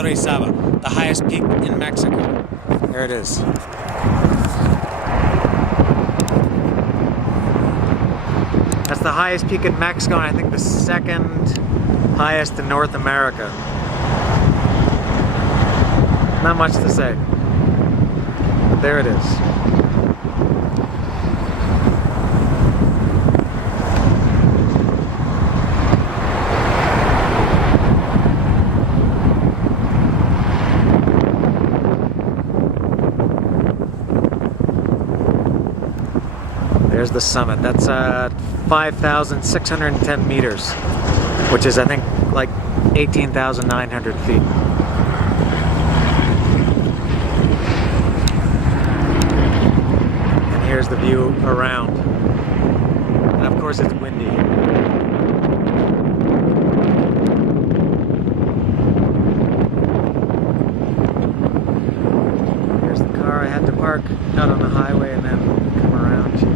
Orizaba, the highest peak in Mexico. There it is. That's the highest peak in Mexico, and I think the second highest in North America. Not much to say. But there it is. There's the summit. That's 5,610 meters, which is, I think, like 18,900 feet. And here's the view around. And of course it's windy. Here's the car I had to park out on the highway and then come around to.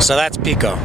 So that's Pico.